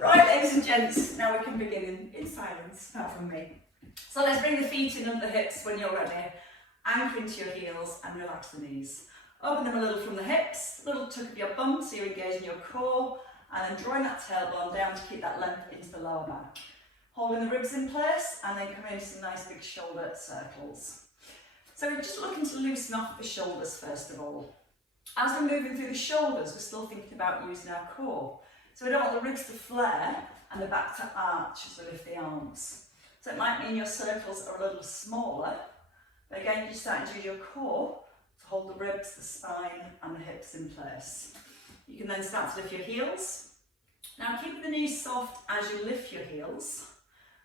Right, ladies and gents, now we can begin in silence, apart from me. So let's bring the feet in under the hips when you're ready. Anchor into your heels and relax the knees. Open them a little from the hips, a little tuck of your bum so you're engaging your core, and then drawing that tailbone down to keep that length into the lower back. Holding the ribs in place and then coming into some nice big shoulder circles. So we're just looking to loosen off the shoulders first of all. As we're moving through the shoulders, we're still thinking about using our core. So we don't want the ribs to flare and the back to arch as we lift the arms. So it might mean your circles are a little smaller, but again you're starting to use your core to hold the ribs, the spine and the hips in place. You can then start to lift your heels. Now keep the knees soft as you lift your heels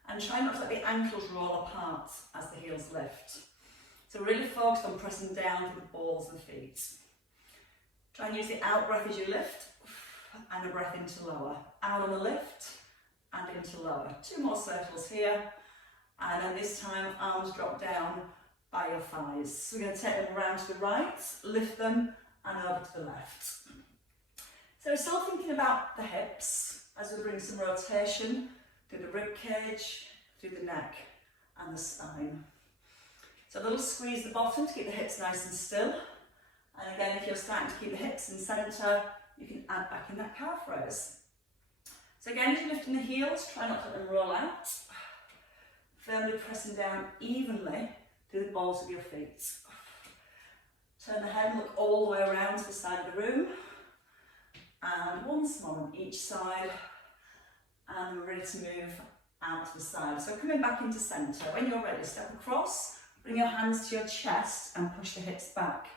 and try not to let the ankles roll apart as the heels lift. So really focus on pressing down to the balls of the feet. Try and use the out breath as you lift and a breath into lower. Out on the lift and into lower. 2 more circles here. And then this time arms drop down by your thighs. So we're going to take them around to the right, lift them and over to the left. So we're still thinking about the hips as we bring some rotation through the rib cage, through the neck and the spine. So a little squeeze the bottom to keep the hips nice and still. And again, if you're starting to keep the hips in centre, you can add back in that calf raise. So again, as you're lifting the heels, try not to let them roll out. Firmly pressing down evenly through the balls of your feet. Turn the head and look all the way around to the side of the room. And once more on each side. And we're ready to move out to the side. So coming back into centre. When you're ready, step across, bring your hands to your chest and push the hips back.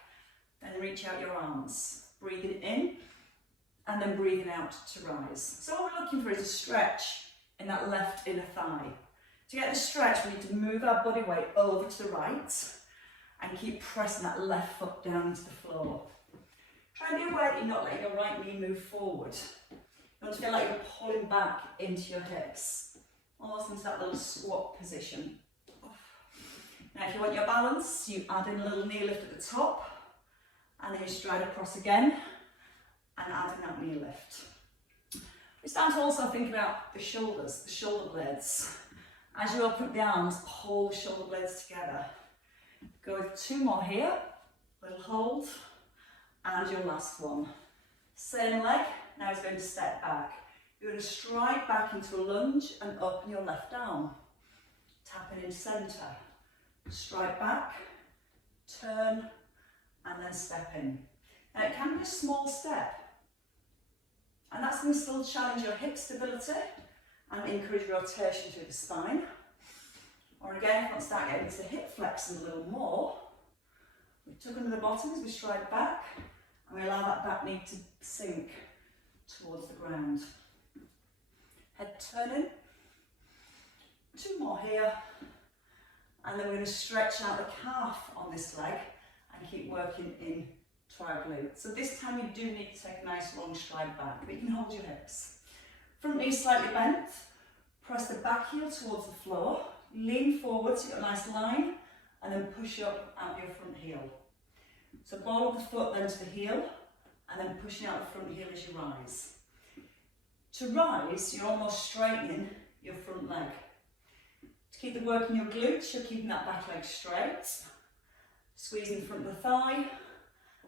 Then reach out your arms, breathing in and then breathing out to rise. So what we're looking for is a stretch in that left inner thigh. To get the stretch, we need to move our body weight over to the right and keep pressing that left foot down into the floor. Try and be aware that you're not letting your right knee move forward. You want to feel like you're pulling back into your hips, almost into that little squat position. Now if you want your balance, you add in a little knee lift at the top, and then you stride across again and add in that knee lift. We start to also think about the shoulders, the shoulder blades. As you open up the arms, pull the shoulder blades together. Go with 2 more here, little hold, and your last one. Same leg, now it's going to step back. You're going to stride back into a lunge and open your left arm. Tapping in centre. Stride back, turn, and then step in. Now it can be a small step, and that's going to still challenge your hip stability and encourage rotation through the spine. Or again, if you want to start getting into the hip flexing a little more, we tuck under the bottom as we stride back, and we allow that back knee to sink towards the ground. Head turning, 2 more here, and then we're going to stretch out the calf on this leg and keep working in to our glute. So this time you do need to take a nice long stride back, but you can hold your hips. Front knee slightly bent, press the back heel towards the floor, lean forward so you've got a nice line, and then push up out your front heel. So ball of the foot then to the heel, and then pushing out the front heel as you rise. To rise, you're almost straightening your front leg. To keep the work in your glutes, you're keeping that back leg straight. Squeezing the front of the thigh,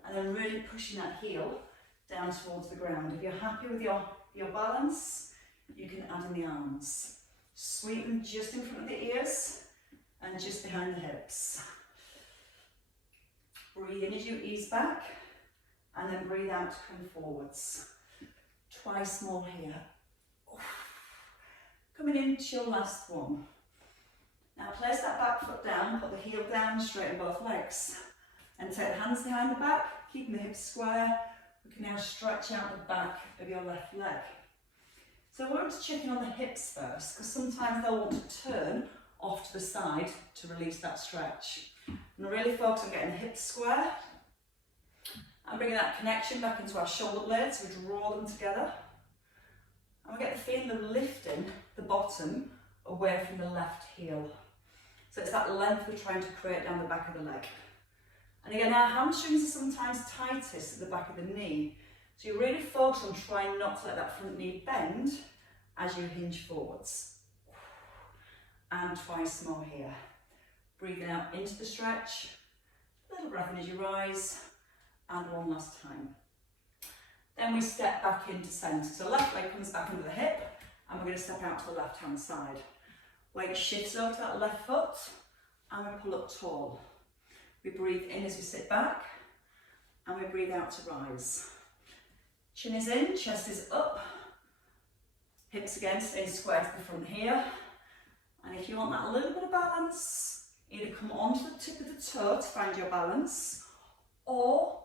and then really pushing that heel down towards the ground. If you're happy with your balance, you can add in the arms. Sweep them just in front of the ears and just behind the hips. Breathe in as you ease back, and then breathe out to come forwards. Twice more here. Coming into your last one. Now place that back foot down, put the heel down, straighten both legs. And take the hands behind the back, keeping the hips square. We can now stretch out the back of your left leg. So we want to check in on the hips first, because sometimes they'll want to turn off to the side to release that stretch. And really focus on getting the hips square and bringing that connection back into our shoulder blades. We draw them together. And we get the feeling of lifting the bottom away from the left heel. So it's that length we're trying to create down the back of the leg. And again, our hamstrings are sometimes tightest at the back of the knee. So you really focus on trying not to let that front knee bend as you hinge forwards. And twice more here. Breathing out into the stretch, little breath in as you rise, and one last time. Then we step back into centre. So left leg comes back under the hip, and we're going to step out to the left hand side. Weight shifts over to that left foot, and we pull up tall. We breathe in as we sit back, and we breathe out to rise. Chin is in, chest is up, hips again staying square to the front here. And if you want that a little bit of balance, either come onto the tip of the toe to find your balance, or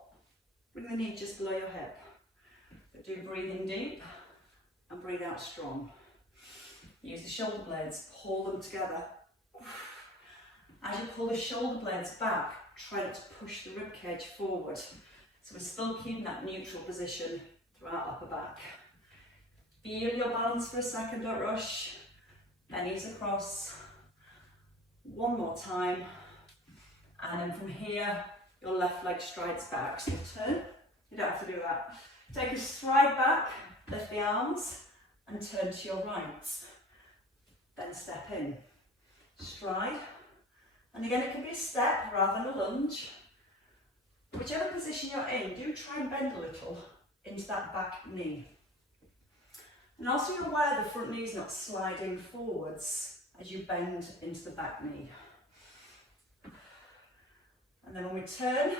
bring the knee just below your hip. But do breathe in deep and breathe out strong. Use the shoulder blades, pull them together. As you pull the shoulder blades back, try not to push the rib cage forward. So we're still keeping that neutral position throughout upper back. Feel your balance for a second, don't rush. Knees across. One more time. And then from here, your left leg strides back. So turn, you don't have to do that. Take a stride back, lift the arms, and turn to your right. Then step in. Stride. And again, it can be a step rather than a lunge. Whichever position you're in, do try and bend a little into that back knee. And also you're aware the front knee is not sliding forwards as you bend into the back knee. And then when we turn,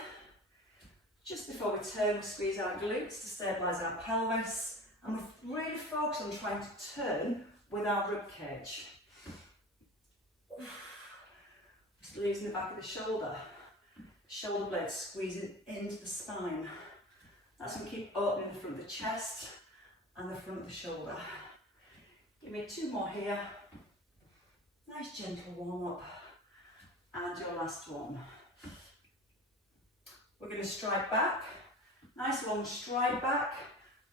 just before we turn, we squeeze our glutes to stabilise our pelvis, and we really focus on trying to turn with our rib cage. Still using the back of the shoulder blades squeezing into the spine. That's when we keep opening the front of the chest and the front of the shoulder. Give me two more here. Nice gentle warm up. And your last one. We're going to stride back. Nice long stride back.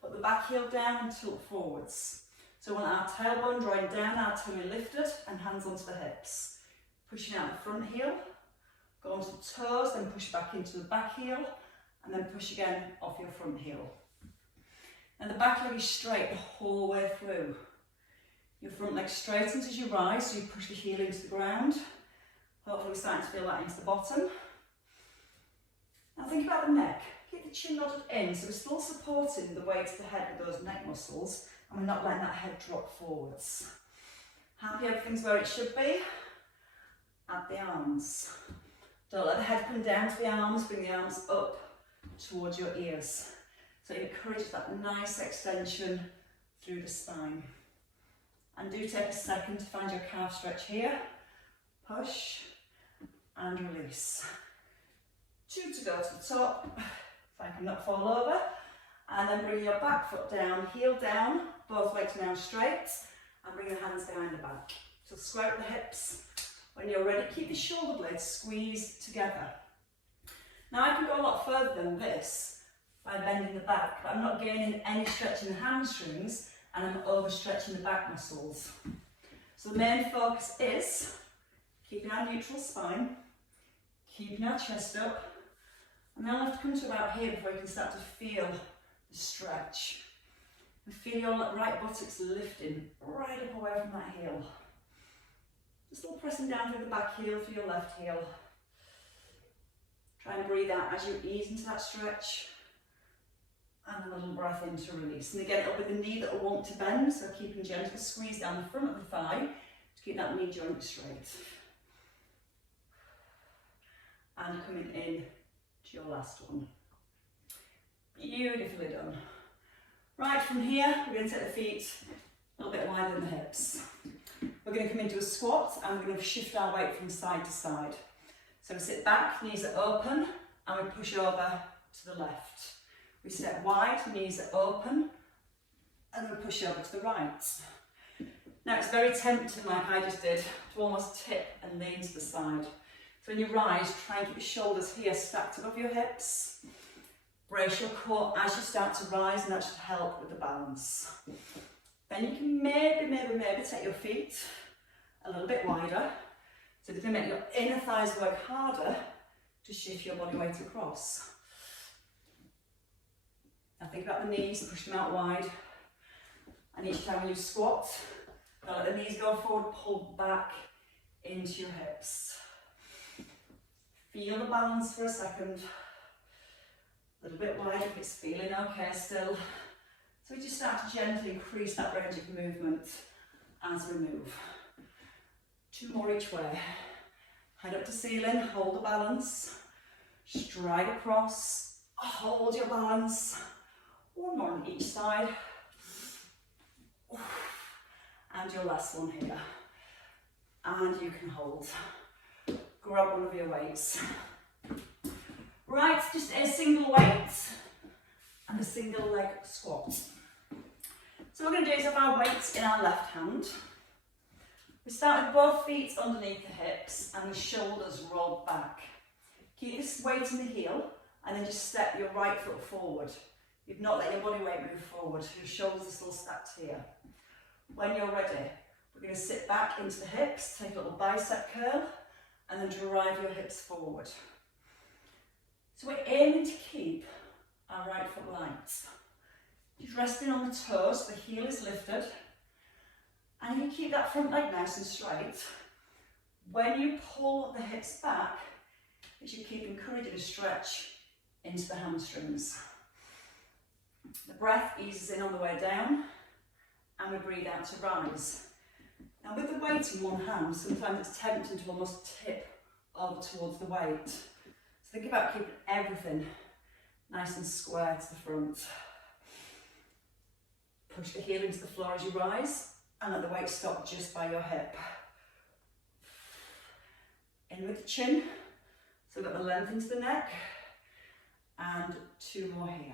Put the back heel down and tilt forwards. So we want our tailbone drawing down, our tummy lifted, and hands onto the hips. Pushing out the front heel. Go onto the toes, then push back into the back heel, and then push again off your front heel. And the back leg is straight the whole way through. Your front leg straightens as you rise, so you push the heel into the ground. Hopefully we're starting to feel that into the bottom. Now think about the neck. Keep the chin nodded in, so we're still supporting the weight of the head with those neck muscles, and we're not letting that head drop forwards. Happy everything's where it should be? Add the arms. Don't let the head come down to the arms, bring the arms up towards your ears. So encourage that nice extension through the spine. And do take a second to find your calf stretch here. Push and release. 2 to go to the top, if I can not fall over. And then bring your back foot down, heel down, both legs now straight, and bring your hands behind the back. So square up the hips. When you're ready, keep the shoulder blades squeezed together. Now I can go a lot further than this by bending the back, but I'm not gaining any stretch in the hamstrings, and I'm overstretching the back muscles. So the main focus is keeping our neutral spine, keeping our chest up, and then I'll have to come to about here before you can start to feel the stretch. And feel your right buttocks lifting right up away from that heel. Still pressing down through the back heel for your left heel. Try and breathe out as you ease into that stretch. And a little breath in to release. And again, it'll be the knee that will want to bend, so keeping gentle squeeze down the front of the thigh to keep that knee joint straight. And coming in to your last one. Beautifully done. Right, from here, we're going to take the feet a little bit wider than the hips. We're going to come into a squat and we're going to shift our weight from side to side. So we sit back, knees are open, and we push over to the left. We step wide, knees are open, and then we push over to the right. Now it's very tempting, like I just did, to almost tip and lean to the side. So when you rise, try and keep your shoulders here stacked above your hips. Brace your core as you start to rise, and that should help with the balance. Then you can maybe take your feet a little bit wider. So it's going to make your inner thighs work harder to shift your body weight across. Now think about the knees, push them out wide. And each time you squat, now let the knees go forward, pull back into your hips. Feel the balance for a second. A little bit wide if it's feeling okay still. So we just start to gently increase that range of movement as we move. 2 more each way. Head up to ceiling, hold the balance. Stride across, hold your balance. 1 more on each side. And your last one here. And you can hold. Grab one of your weights. Right, just a single weight and a single leg squat. So what we're going to do is have our weights in our left hand. We start with both feet underneath the hips and the shoulders rolled back. Keep this weight in the heel and then just step your right foot forward. You've not let your body weight move forward, your shoulders are still stacked here. When you're ready, we're going to sit back into the hips, take a little bicep curl and then drive your hips forward. So we're aiming to keep our right foot light. Just resting on the toes, the heel is lifted. And you keep that front leg nice and straight. When you pull the hips back, you should keep encouraging a stretch into the hamstrings. The breath eases in on the way down, and we breathe out to rise. Now with the weight in one hand, sometimes it's tempting to almost tip over towards the weight. So think about keeping everything nice and square to the front. Push the heel into the floor as you rise and let the weight stop just by your hip. In with the chin, so we've got the length into the neck, and 2 more here.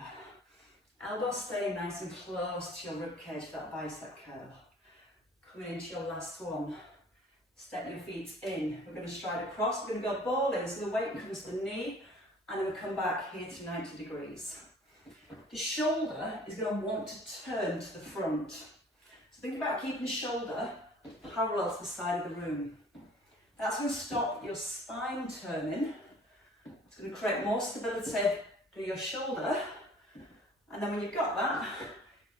Elbows staying nice and close to your ribcage for that bicep curl. Coming into your last one. Step your feet in. We're going to stride across, we're going to go ball in, so the weight comes to the knee, and then we come back here to 90 degrees. The shoulder is going to want to turn to the front. So think about keeping the shoulder parallel to the side of the room. That's going to stop your spine turning. It's going to create more stability to your shoulder. And then when you've got that,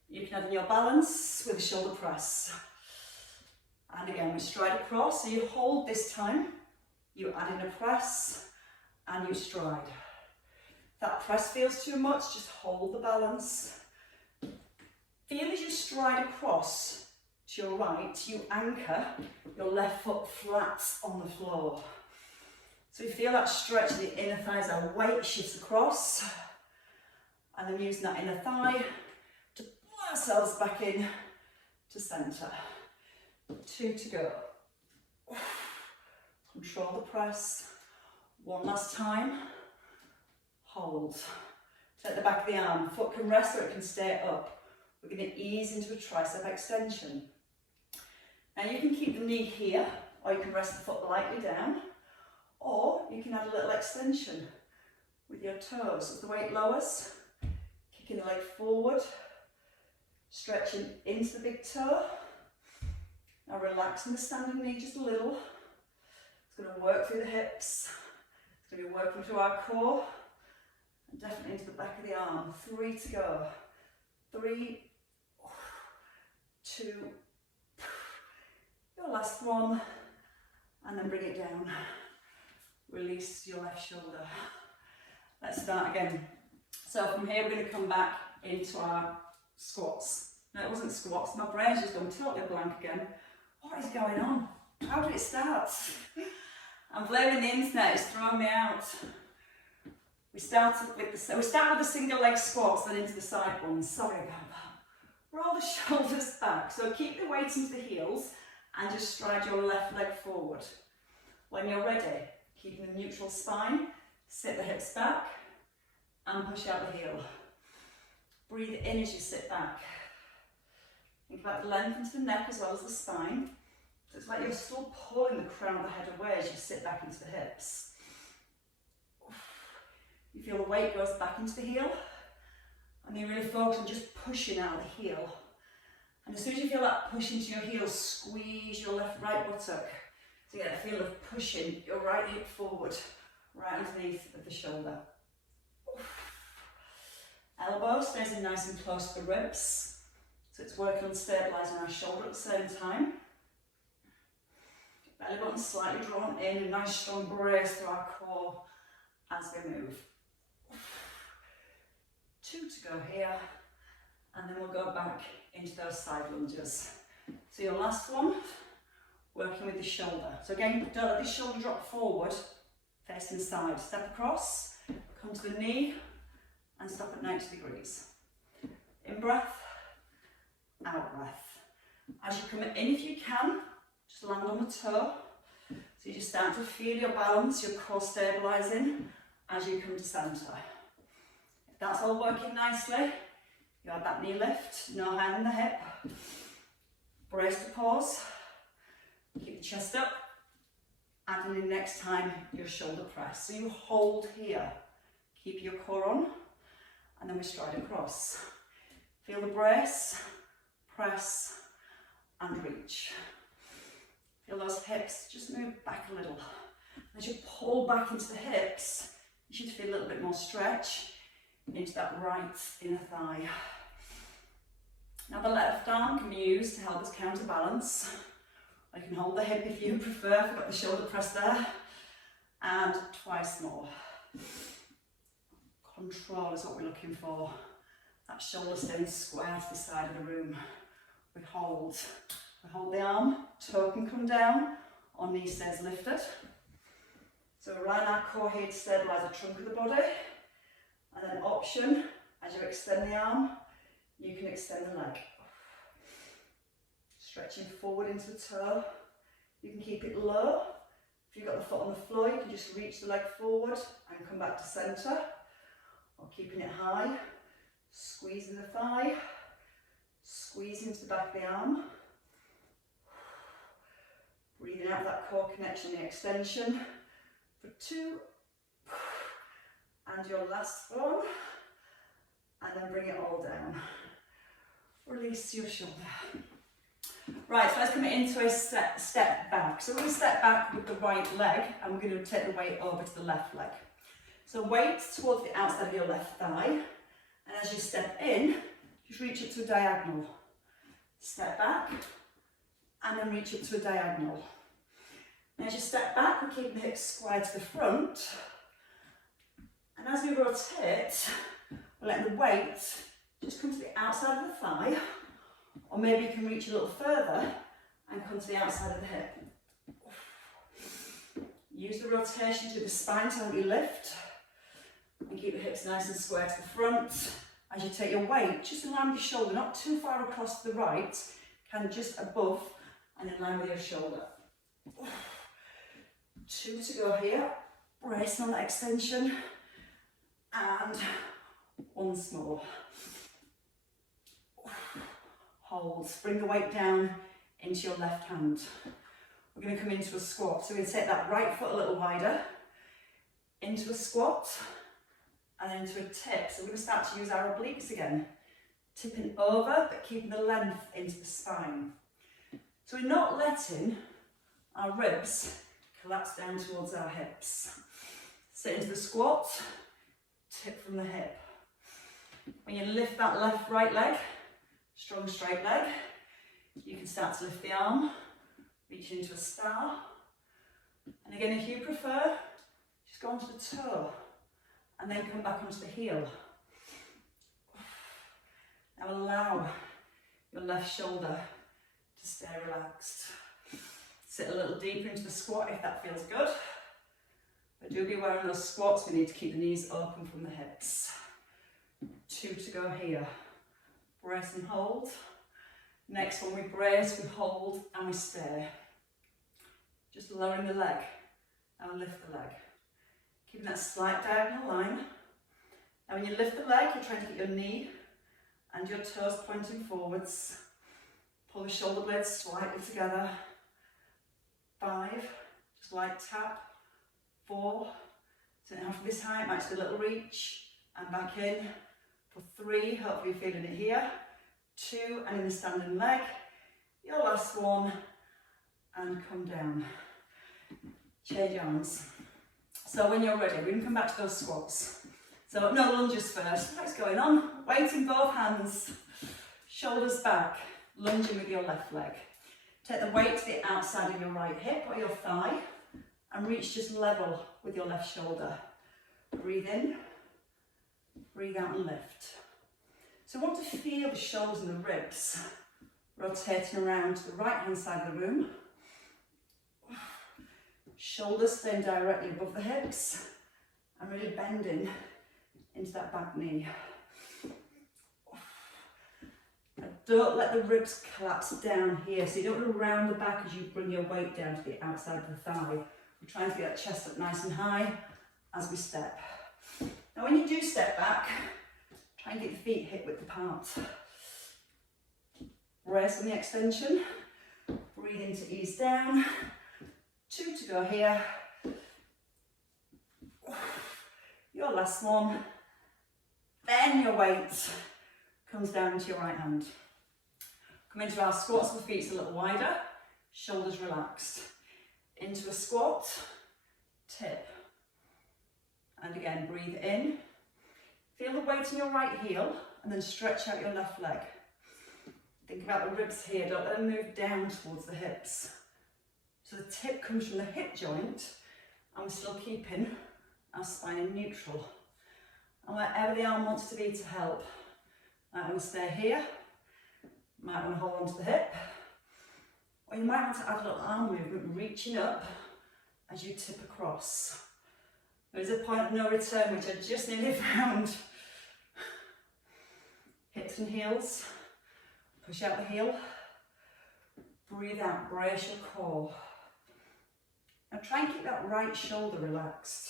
you can add in your balance with a shoulder press. And again, we stride across, so you hold this time, you add in a press, and you stride. If that press feels too much, just hold the balance. Feel as you stride across to your right, you anchor your left foot flat on the floor. So you feel that stretch in the inner thighs, our weight shifts across, and then using that inner thigh to pull ourselves back in to centre. 2 to go. Control the press. 1 last time. Hold. Take the back of the arm. Foot can rest or it can stay up. We're going to ease into a tricep extension. Now you can keep the knee here, or you can rest the foot lightly down, or you can add a little extension with your toes. As the weight lowers, kicking the leg forward, stretching into the big toe. Now relaxing the standing knee just a little. It's going to work through the hips. It's going to be working through our core. And definitely into the back of the arm. 3 to go. 3, 2, your last one. And then bring it down. Release your left shoulder. Let's start again. So from here we're going to come back into our squats. No, it wasn't squats. My brain's just gone totally blank again. What is going on? How did it start? I'm blaming the internet, it's throwing me out. We start with the single leg squats, then into the side ones. Sorry about that. Roll the shoulders back. So keep the weight into the heels and just stride your left leg forward. When you're ready, keeping a neutral spine, sit the hips back and push out the heel. Breathe in as you sit back. Think about the length into the neck as well as the spine. So it's like you're still pulling the crown of the head away as you sit back into the hips. You feel the weight goes back into the heel, and you really focus on just pushing out the heel. And as soon as you feel that push into your heel, squeeze your right buttock. So you get a feel of pushing your right hip forward, right underneath of the shoulder. Elbow stays in nice and close to the ribs. So it's working on stabilising our shoulder at the same time. Belly button slightly drawn in, a nice strong brace through our core as we move. 2 to go here, and then we'll go back into those side lunges. So your last one, working with the shoulder. So again, don't let the shoulder drop forward, facing the side. Step across, come to the knee, and stop at 90 degrees. In breath, out breath. As you come in, if you can, just land on the toe. So you just start to feel your balance, your core stabilising as you come to centre. If that's all working nicely, you have that knee lift, no hand in the hip. Brace to pause. Keep the chest up. And then next time, your shoulder press. So you hold here. Keep your core on. And then we stride across. Feel the brace, press, and reach. Feel those hips just move back a little. As you pull back into the hips, you should feel a little bit more stretch into that right inner thigh. Now the left arm can be used to help us counterbalance. I can hold the hip if you prefer, if you've got the shoulder press there. And twice more. Control is what we're looking for. That shoulder staying square to the side of the room. We hold the arm, toe can come down, or knee stays lifted. So around our core here to stabilise the trunk of the body. And then option, as you extend the arm, you can extend the leg. Stretching forward into the toe. You can keep it low. If you've got the foot on the floor, you can just reach the leg forward and come back to centre. Or keeping it high, squeezing the thigh, squeezing into the back of the arm. Breathing out that core connection, the extension. For 2. And your last one. And then bring it all down. Release your shoulder. Right, so let's come into a step back. So we're going to step back with the right leg, and we're going to take the weight over to the left leg. So weight towards the outside of your left thigh, and as you step in, just reach it to a diagonal. Step back, and then reach it to a diagonal. And as you step back, we're keeping the hips square to the front. And as we rotate, we're letting the weight just come to the outside of the thigh, or maybe you can reach a little further and come to the outside of the hip. Use the rotation to the spine to help you lift. And keep the hips nice and square to the front. As you take your weight, just in line with your shoulder, not too far across to the right, kind of just above and in line with your shoulder. 2 to go here. Brace on that extension. And once more. Hold. Bring the weight down into your left hand. We're going to come into a squat. So we're going to take that right foot a little wider. Into a squat. And then into a tip. So we're going to start to use our obliques again. Tipping over, but keeping the length into the spine. So we're not letting our ribs collapse down towards our hips. Sit into the squat, tip from the hip. When you lift that right leg, strong straight leg, you can start to lift the arm, reach into a star. And again, if you prefer, just go onto the toe. And then come back onto the heel. Now allow your left shoulder to stay relaxed. Sit a little deeper into the squat if that feels good. But do be aware in those squats, we need to keep the knees open from the hips. 2 to go here. Brace and hold. Next one, we brace, we hold, and we stay. Just lowering the leg, and lift the leg. Keeping that slight diagonal line. Now when you lift the leg, you're trying to get your knee and your toes pointing forwards. Pull the shoulder blades slightly together. 5, just light tap. 4, so now from this height, might just a little reach and back in. For 3, hopefully you're feeling it here. 2, and in the standing leg. Your last one, and come down. Change arms. So when you're ready, we're going to come back to those squats. So no lunges first. What's going on? Weight in both hands. Shoulders back, lunging with your left leg. Take the weight to the outside of your right hip or your thigh and reach just level with your left shoulder. Breathe in, breathe out and lift. So I want to feel the shoulders and the ribs rotating around to the right hand side of the room. Shoulders staying directly above the hips and really bending into that back knee. And don't let the ribs collapse down here, so you don't want to round the back as you bring your weight down to the outside of the thigh. We're trying to get that chest up nice and high as we step. Now when you do step back, try and get your feet hip width apart. Brace on the extension, breathe in to ease down. 2 to go here. Your last one. Then your weight comes down into your right hand. Come into our squat so the feet's a little wider, shoulders relaxed. Into a squat, tip. And again, breathe in. Feel the weight in your right heel and then stretch out your left leg. Think about the ribs here, don't let them move down towards the hips. So the tip comes from the hip joint and we're still keeping our spine in neutral. And wherever the arm wants to be to help. Might want to stay here, might want to hold on to the hip, or you might want to add a little arm movement, reaching up as you tip across. There is a point of no return which I just nearly found. Hips and heels, push out the heel, breathe out, brace your core. Now try and keep that right shoulder relaxed.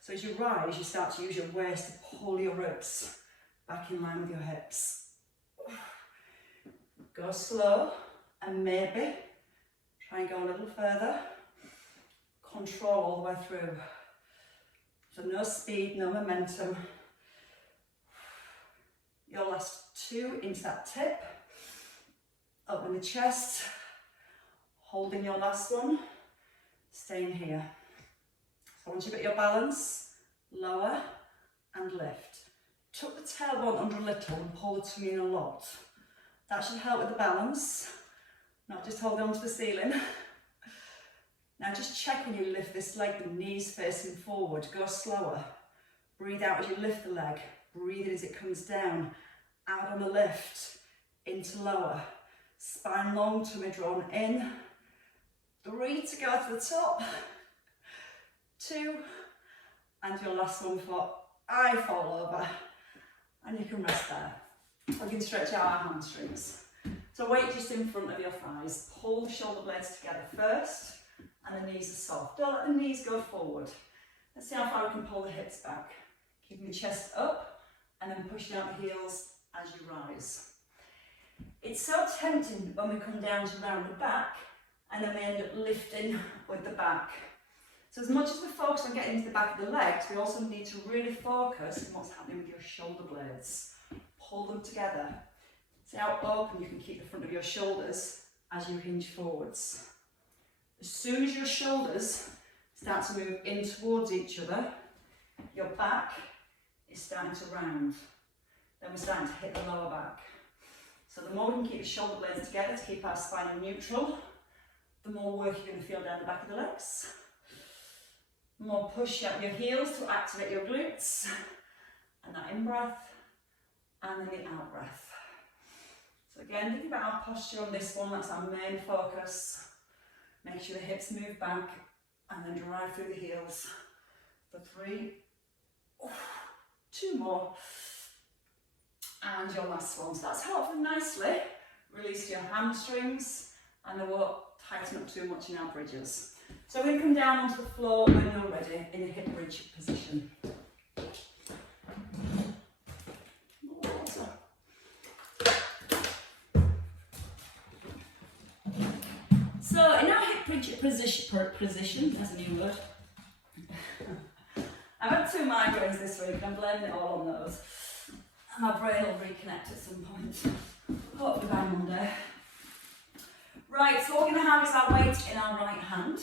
So as you rise, you start to use your waist to pull your ribs back in line with your hips. Go slow and maybe try and go a little further. Control all the way through. So no speed, no momentum. Your last 2 into that tip. Open the chest. Holding your last one. Staying here. So once you've got your balance, lower and lift. Tuck the tailbone under a little and pull the tummy in a lot. That should help with the balance, not just hold on to the ceiling. Now just check when you lift this leg, the knees facing forward, go slower. Breathe out as you lift the leg, breathe in as it comes down, out on the lift, into lower. Spine long, tummy drawn in. 3 to go to the top. 2, and your last one for I fall over. And you can rest there. We can stretch out our hamstrings. So weight just in front of your thighs. Pull the shoulder blades together first, and the knees are soft. Don't let the knees go forward. Let's see how far we can pull the hips back. Keeping the chest up, and then pushing out the heels as you rise. It's so tempting when we come down to round the back, and then we end up lifting with the back. So as much as we focus on getting into the back of the legs, we also need to really focus on what's happening with your shoulder blades. Pull them together. See how open you can keep the front of your shoulders as you hinge forwards. As soon as your shoulders start to move in towards each other, your back is starting to round. Then we're starting to hit the lower back. So the more we can keep the shoulder blades together to keep our spine in neutral, the more work you're going to feel down the back of the legs. More push out your heels to activate your glutes, and that in breath, and then the out breath. So again, think about our posture on this one, that's our main focus. Make sure the hips move back, and then drive through the heels. For 3, 2 more, and your last one. So that's helpful nicely. Release your hamstrings, and they won't tighten up too much in our bridges. So we're going to come down onto the floor when you're ready in a hip bridge position. So in our hip bridge position, that's a new word. I've had 2 migraines this week and I'm blaming it all on those. And my brain will reconnect at some point. Hopefully by Monday. Right, so what we're going to have is our weight in our right hand.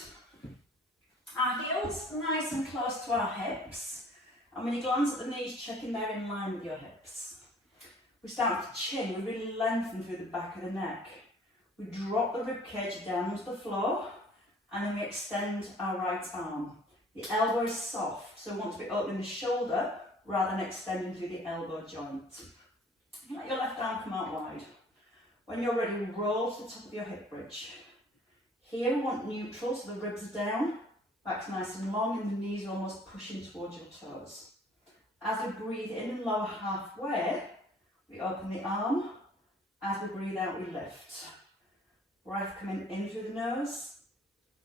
Our heels nice and close to our hips. And when you glance at the knees, checking they're in line with your hips. We start with the chin, we really lengthen through the back of the neck. We drop the rib cage down to the floor, and then we extend our right arm. The elbow is soft, so we want to be opening the shoulder rather than extending through the elbow joint. You let your left arm come out wide. When you're ready, roll to the top of your hip bridge. Here we want neutral, so the ribs are down, back's nice and long, and the knees are almost pushing towards your toes. As we breathe in and lower halfway, we open the arm. As we breathe out, we lift. Breath coming in through the nose,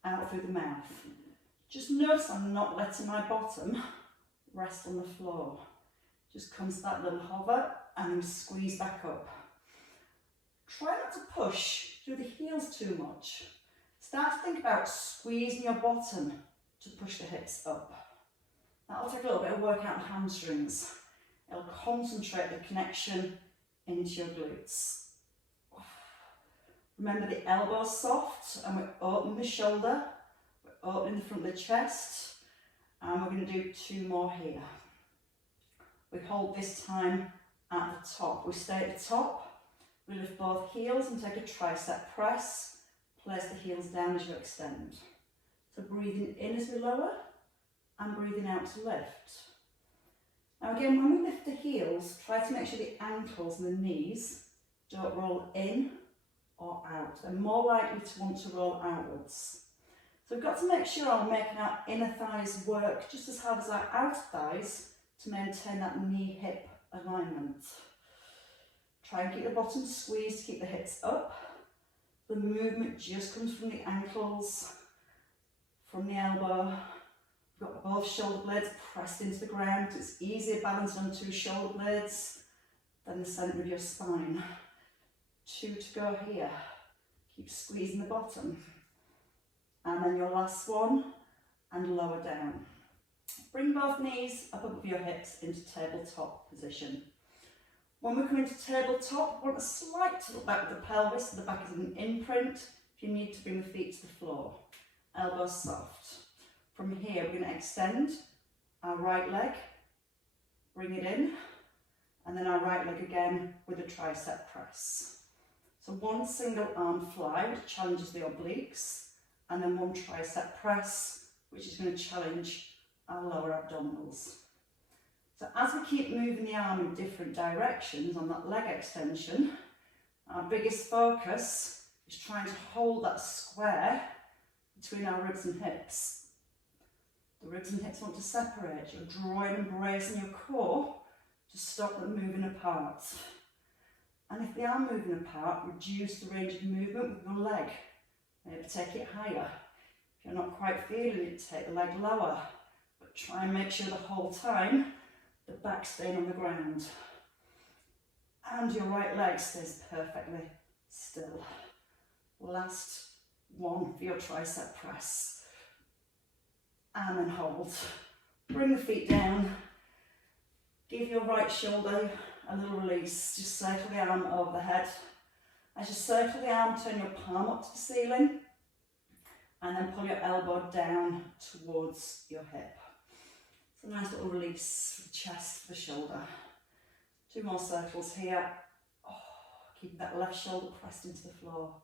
out through the mouth. Just notice I'm not letting my bottom rest on the floor. Just comes to that little hover and then squeeze back up. Try not to push through the heels too much. Start to think about squeezing your bottom to push the hips up. That'll take a little bit of work out the hamstrings. It'll concentrate the connection into your glutes. Remember the elbow's soft and we open the shoulder, we're opening the front of the chest, and we're going to do 2 more here. We hold this time at the top. We stay at the top, we lift both heels and take a tricep press, place the heels down as you extend. So breathing in as we lower and breathing out to lift. Now again, when we lift the heels, try to make sure the ankles and the knees don't roll in or out. They're more likely to want to roll outwards. So we've got to make sure we're making our inner thighs work just as hard as our outer thighs to maintain that knee-hip alignment. Try and keep the bottom squeezed to keep the hips up. The movement just comes from the ankles, from the elbow. We've got both shoulder blades pressed into the ground. It's easier balanced on 2 shoulder blades than the centre of your spine. 2 to go here. Keep squeezing the bottom. And then your last one, and lower down. Bring both knees up above your hips into tabletop position. When we come into tabletop, we want a slight tilt back with the pelvis, so the back is in an imprint. If you need to, bring the feet to the floor. Elbows soft. From here, we're going to extend our right leg, bring it in, and then our right leg again with a tricep press. So 1 single arm fly, which challenges the obliques, and then 1 tricep press, which is going to challenge our lower abdominals. So as we keep moving the arm in different directions on that leg extension, our biggest focus is trying to hold that square between our ribs and hips. The ribs and hips want to separate. You're drawing and bracing your core to stop them moving apart. And if they are moving apart, reduce the range of movement with your leg. Maybe take it higher. If you're not quite feeling it, take the leg lower. But try and make sure the whole time the back's staying on the ground. And your right leg stays perfectly still. Last one for your tricep press. And then hold. Bring the feet down. Give your right shoulder a little release. Just circle the arm over the head. As you circle the arm, turn your palm up to the ceiling. And then pull your elbow down towards your hip. It's a nice little release for the chest, for the shoulder. 2 more circles here. Oh, keep that left shoulder pressed into the floor.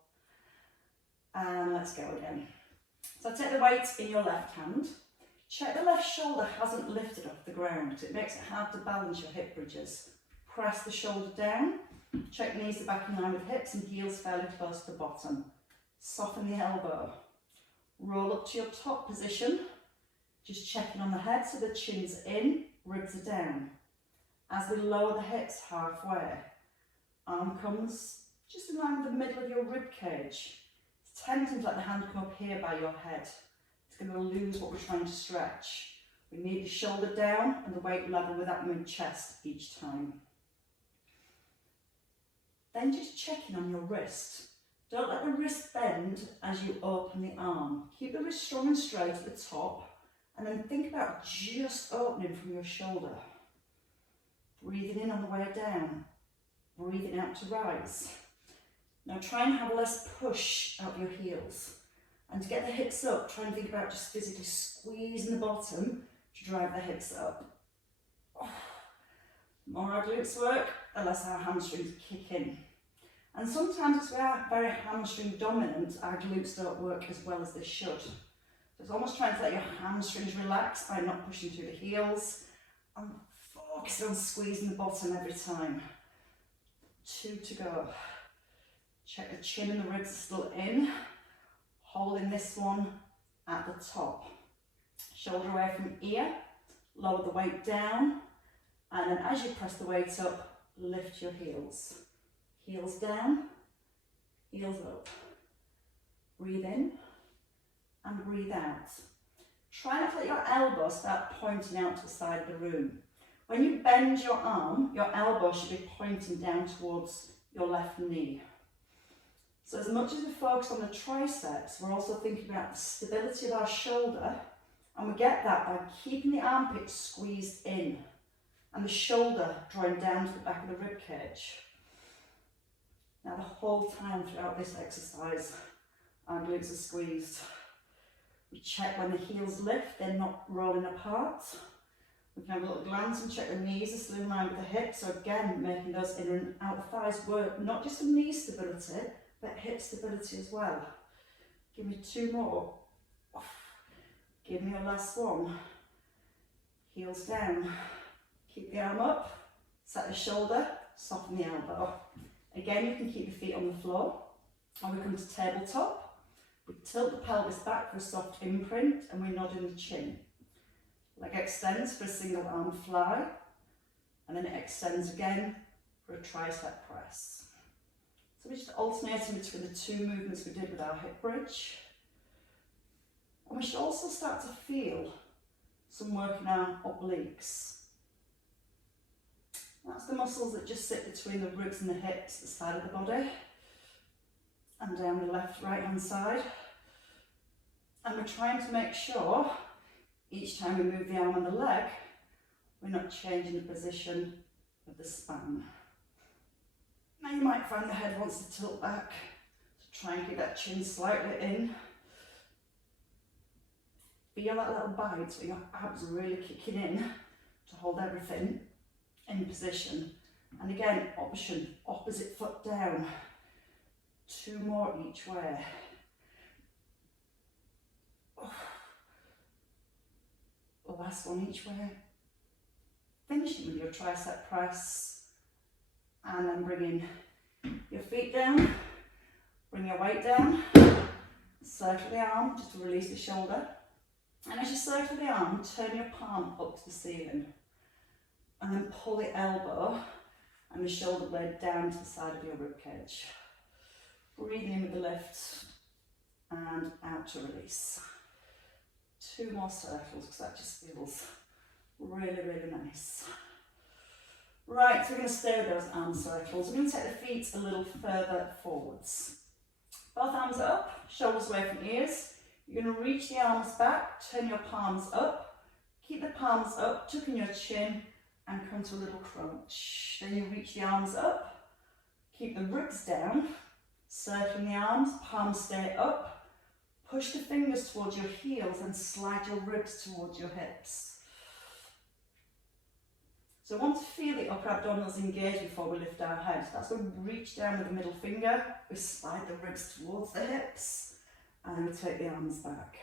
And let's go again. So take the weight in your left hand. Check the left shoulder hasn't lifted off the ground because it makes it hard to balance your hip bridges. Press the shoulder down. Check knees are back in line with hips and heels fairly close to the bottom. Soften the elbow. Roll up to your top position. Just checking on the head so the chin's in, ribs are down. As we lower the hips halfway, arm comes just in line with the middle of your rib cage. It's tempting to let the hand come up here by your head. It's going to lose what we're trying to stretch. We need the shoulder down and the weight level with that mid-chest each time. Then just checking on your wrist. Don't let the wrist bend as you open the arm. Keep the wrist strong and straight at the top, and then think about just opening from your shoulder. Breathing in on the way down, breathing out to rise. Now try and have less push out your heels. And to get the hips up, try and think about just physically squeezing the bottom to drive the hips up. More our glutes work, the less our hamstrings kick in. And sometimes as we are very hamstring dominant, our glutes don't work as well as they should. So it's almost trying to let your hamstrings relax by not pushing through the heels and focus on squeezing the bottom every time. 2 to go. Check the chin and the ribs are still in. Holding this one at the top. Shoulder away from ear, lower the weight down, and then as you press the weight up, lift your heels. Heels down, heels up. Breathe in and breathe out. Try not to let your elbow start pointing out to the side of the room. When you bend your arm, your elbow should be pointing down towards your left knee. So as much as we focus on the triceps, we're also thinking about the stability of our shoulder, and we get that by keeping the armpit squeezed in and the shoulder drawing down to the back of the rib cage. Now the whole time throughout this exercise, our glutes are squeezed. We check when the heels lift, they're not rolling apart. We can have a little glance and check the knees are still in line with the hips. So again, making those inner and outer thighs work, not just for knee stability, but hip stability as well. Give me 2 more. Give me your last one. Heels down. Keep the arm up, set the shoulder, soften the elbow. Again, you can keep the feet on the floor, or we come to tabletop. We tilt the pelvis back for a soft imprint, and we nod in the chin. Leg extends for a single arm fly, and then it extends again for a tricep press. So we're just alternating between the 2 movements we did with our hip bridge. And we should also start to feel some work in our obliques. That's the muscles that just sit between the ribs and the hips, the side of the body, and down the left, right hand side. And we're trying to make sure each time we move the arm and the leg, we're not changing the position of the spine. Now you might find the head wants to tilt back, so try and keep that chin slightly in. Feel that little bite so your abs are really kicking in to hold everything in position. And again, option, opposite foot down. 2 more each way. The last one each way. Finishing with your tricep press. And then bringing your feet down. Bring your weight down. Circle the arm just to release the shoulder. And as you circle the arm, turn your palm up to the ceiling. And then pull the elbow and the shoulder blade down to the side of your ribcage. Breathing in with the lift and out to release. 2 more circles because that just feels really, really nice. Right, so we're going to stay with those arm circles. We're going to take the feet a little further forwards. Both arms are up, shoulders away from ears. You're going to reach the arms back, turn your palms up, keep the palms up, tuck in your chin, and come to a little crunch. Then you reach the arms up, keep the ribs down, circling the arms, palms stay up, push the fingers towards your heels and slide your ribs towards your hips. So I want to feel the upper abdominals engage before we lift our head. That's when we reach down with the middle finger, we slide the ribs towards the hips, and we take the arms back.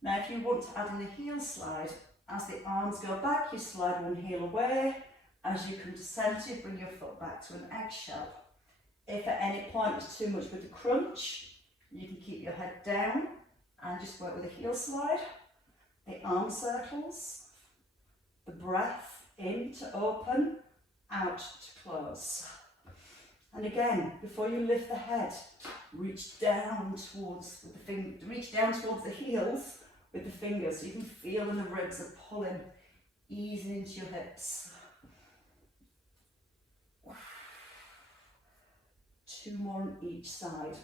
Now if you want to add in a heel slide, as the arms go back, you slide one heel away. As you come to centre, you bring your foot back to an eggshell. If at any point it's too much with the crunch, you can keep your head down and just work with a heel slide. The arm circles, the breath in to open, out to close. And again, before you lift the head, reach down towards the heels with the fingers so you can feel when the ribs are pulling, easing into your hips. 2 more on each side.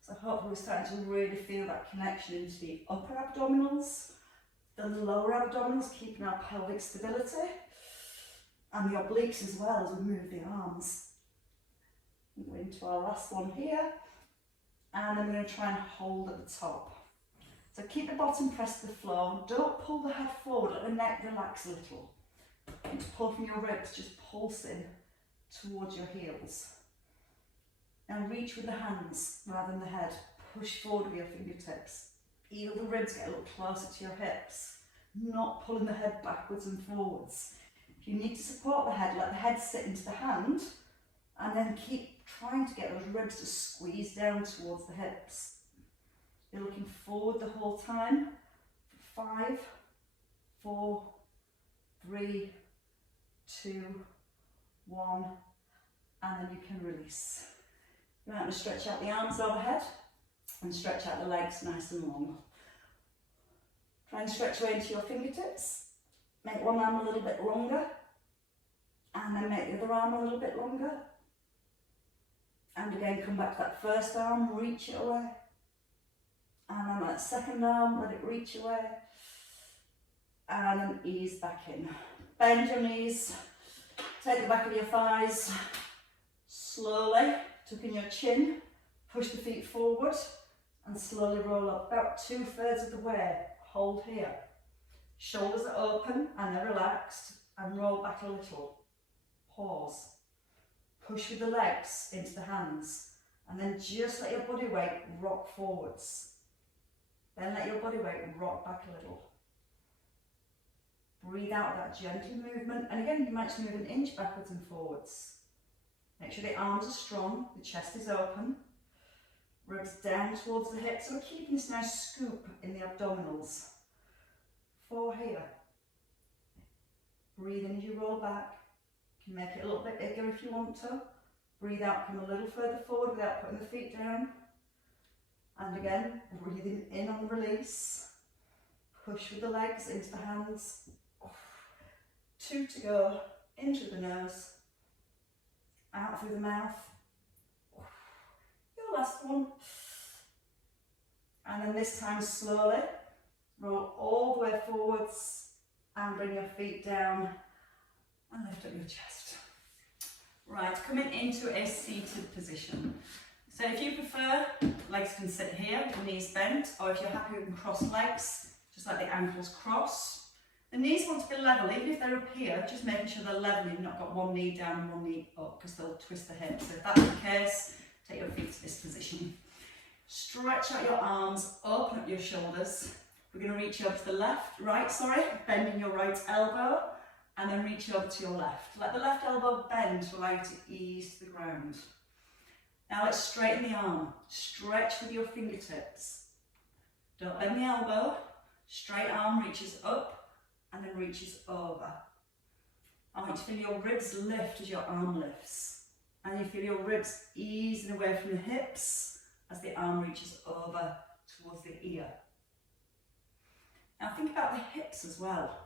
So hopefully we're starting to really feel that connection into the upper abdominals, the lower abdominals, keeping our pelvic stability, and the obliques as well as we move the arms. We're into our last one here, and then we're going to try and hold at the top. So keep the bottom pressed to the floor, don't pull the head forward, let the neck relax a little. getting to pull from your ribs, just pulsing towards your heels. And reach with the hands rather than the head. Push forward with your fingertips. Feel the ribs get a little closer to your hips, not pulling the head backwards and forwards. If you need to support the head, let the head sit into the hand, and then keep trying to get those ribs to squeeze down towards the hips. You're looking forward the whole time. 5, 4, 3, 2, 1, and then you can release. You might want to stretch out the arms overhead and stretch out the legs nice and long. Try and stretch away into your fingertips. Make one arm a little bit longer, and then make the other arm a little bit longer. And again, come back to that first arm, reach it away. And then that second arm, let it reach away. And then ease back in. Bend your knees, take the back of your thighs, slowly tuck in your chin, push the feet forward, and slowly roll up about 2/3 of the way. Hold here. Shoulders are open and they're relaxed, and roll back a little. Pause. Push with the legs into the hands, and then just let your body weight rock forwards. Then let your body weight rock back a little. Breathe out that gentle movement, and again you might just move an inch backwards and forwards. Make sure the arms are strong, the chest is open, ribs down towards the hips, and we're keeping this nice scoop in the abdominals. 4 here. Breathe in as you roll back. You can make it a little bit bigger if you want to. Breathe out, come a little further forward without putting the feet down. And again, breathing in on the release. Push with the legs into the hands. 2 to go. In through the nose. Out through the mouth. Your last one. And then this time slowly. Roll all the way forwards and bring your feet down and lift up your chest. Right, coming into a seated position. So if you prefer, legs can sit here, the knees bent, or if you're happy we can cross legs, just like the ankles cross. The knees want to be level, even if they're up here, just making sure they're level, you've not got one knee down and one knee up, because they'll twist the hips. So if that's the case, take your feet to this position. Stretch out your arms, open up your shoulders. We're going to reach over to the bending your right elbow, and then reach over to your left. Let the left elbow bend to allow you to ease to the ground. Now let's straighten the arm. Stretch with your fingertips. Don't bend the elbow. Straight arm reaches up and then reaches over. I want you to feel your ribs lift as your arm lifts. And you feel your ribs easing away from the hips as the arm reaches over towards the ear. Now think about the hips as well.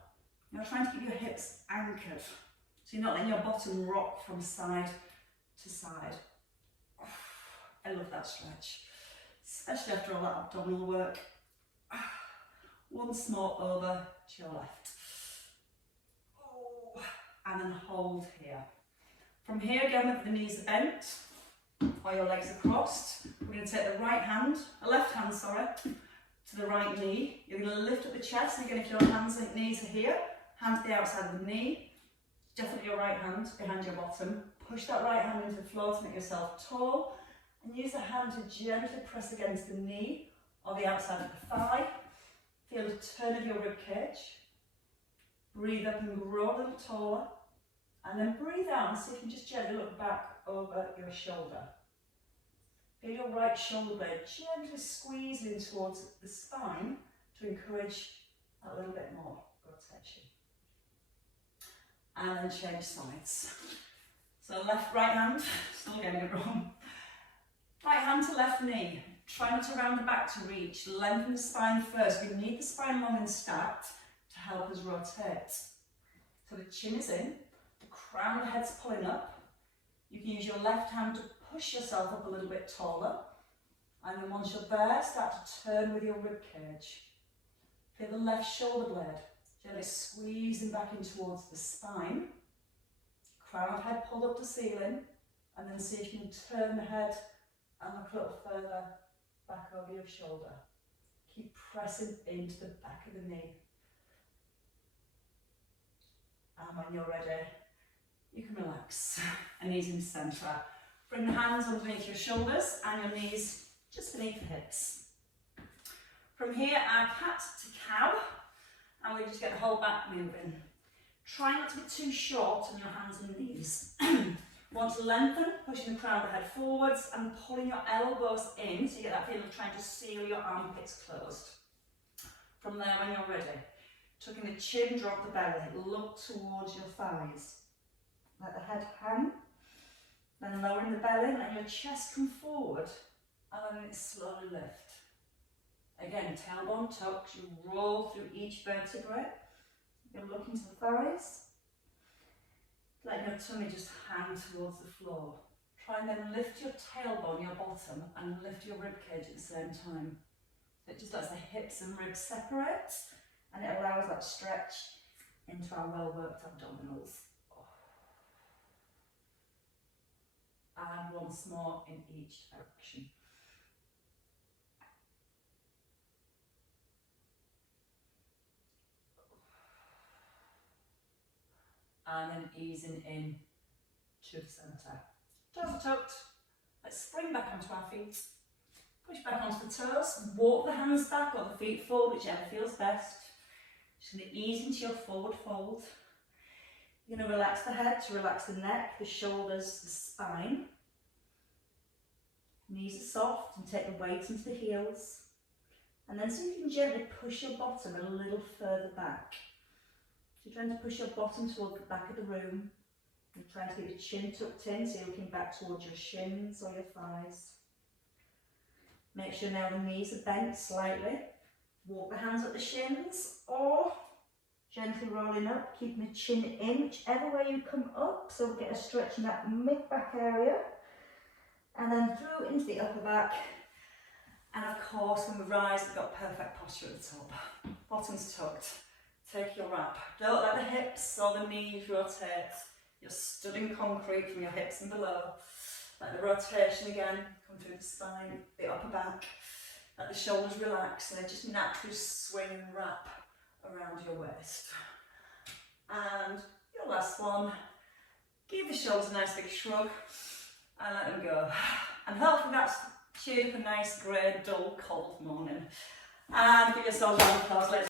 You're trying to keep your hips anchored, so you're not letting your bottom rock from side to side. I love that stretch, especially after all that abdominal work. Once more over to your left. And then hold here. From here again, with the knees are bent, or your legs are crossed, we're going to take the left hand, to the right knee. You're going to lift up the chest, and again, if your hands and knees are here, hand to the outside of the knee. Definitely your right hand behind your bottom. Push that right hand into the floor to make yourself tall, and use the hand to gently press against the knee or the outside of the thigh. Feel the turn of your rib cage. Breathe up and grow a little taller, and then breathe out and see if you can just gently look back over your shoulder. Feel your right shoulder blade gently squeeze in towards the spine to encourage a little bit more rotation. And then change sides. So right hand, still getting it wrong. Right hand to left knee. Try not to round the back to reach. Lengthen the spine first. We need the spine long and stacked to help us rotate. So the chin is in, the crown of the head's pulling up. You can use your left hand to push yourself up a little bit taller. And then once you're there, start to turn with your rib cage. Feel the left shoulder blade gently squeezing back in towards the spine. Crown of head pulled up to ceiling, and then see if you can turn the head and look a little further back over your shoulder. Keep pressing into the back of the knee. And when you're ready, you can relax and knees in the centre. Bring the hands underneath your shoulders and your knees just beneath the hips. From here, our cat to cow, and we just get the whole back moving. Try not to be too short on your hands and knees. Want to lengthen, pushing the crown of the head forwards and pulling your elbows in so you get that feeling of trying to seal your armpits closed. From there, when you're ready, tucking the chin, drop the belly, look towards your thighs. Let the head hang, then lowering the belly, letting your chest come forward and letting it slowly lift. Again, tailbone tucked, you roll through each vertebrae. You're looking to the thighs. Letting your tummy just hang towards the floor. Try and then lift your tailbone, your bottom, and lift your ribcage at the same time. It just lets the hips and ribs separate, and it allows that stretch into our well-worked abdominals. And once more in each direction. And then easing in to the centre. Toes are tucked. Let's spring back onto our feet. Push back onto the toes. Walk the hands back or the feet forward, whichever feels best. Just going to ease into your forward fold. You're going to relax the head to relax the neck, the shoulders, the spine. Knees are soft and take the weight into the heels. And then see if you can gently push your bottom a little further back. So you're trying to push your bottom towards the back of the room. You're trying to keep your chin tucked in, so you're looking back towards your shins or your thighs. Make sure now the knees are bent slightly. Walk the hands up the shins or gently rolling up, keeping the chin in, whichever way you come up. So we'll get a stretch in that mid-back area. And then through into the upper back. And of course, when we rise, we've got perfect posture at the top. Bottom's tucked. Take your wrap. Don't let the hips or the knees rotate. You're stood in concrete from your hips and below. Let the rotation again come through the spine, the upper back. Let the shoulders relax and they just naturally swing and wrap around your waist. And your last one, give the shoulders a nice big shrug and let them go. And hopefully that's cheered up a nice grey, dull, cold morning. And give yourself a round of applause.